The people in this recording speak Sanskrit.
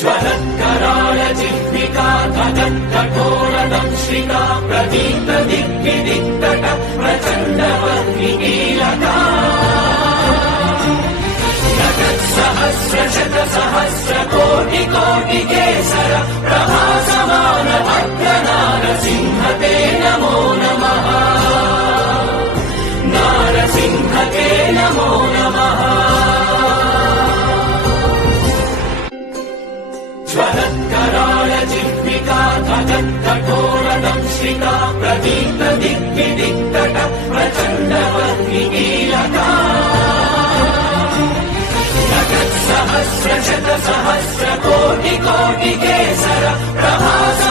ज्वलत्कराळ जिह्विका धगत्कठोरदंशिका प्रदीप्त दिग्विदिक्तट प्रचण्डवर्णिकीलका सहस्र सहस्र कोटि कोटि केसर प्रभासमान भद्र नारसिंह ते नमो नमः नारसिंह ते नमो नमः ज्वलत्कराळ जिह्विका धगत्कठोरदंशिका प्रदीप्त दिग्विदिक्तट प्रचण्डवर्णिकीलका सहस्र सहस्र कोटि कोटि केसर प्रभास